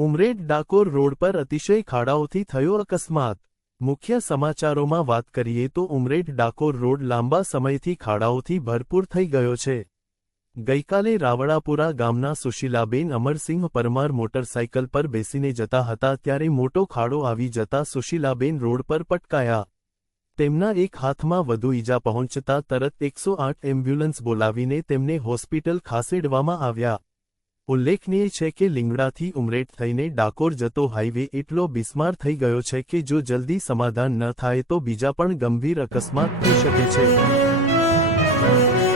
Umreth Dakor road પર અતિશય ખાડાઓથી થયો અકસ્માત. મુખ્ય સમાચારોમાં વાત કરીએ તો ઉમરેઠ ડાકોર રોડ લાંબા સમયથી ખાડાઓથી ભરપૂર થઈ ગયો છે. ગઈકાલે રાવળાપુરા ગામના સુશીલાબેન અમરસિંહ પરમાર મોટરસાયકલ પર બેસીને જતા હતા ત્યારે મોટો ખાડો આવી જતા સુશીલાબેન રોડ પર પટકાયા. તેમના એક હાથમાં વધુ ઈજા પહોંચતા તરત એકસો આઠ એમ્બ્યુલન્સ બોલાવીને તેમને હોસ્પિટલ ખસેડવામાં આવ્યા. ઉલ્લેખનીય છે કે લીંગડાથી ઉમરેટ થઈને ડાકોર જતો હાઈવે એટલો બિસ્માર થઈ ગયો છે કે જો જલ્દી સમાધાન ન થાય તો બીજા પણ ગંભીર અકસ્માત થઈ શકે છે.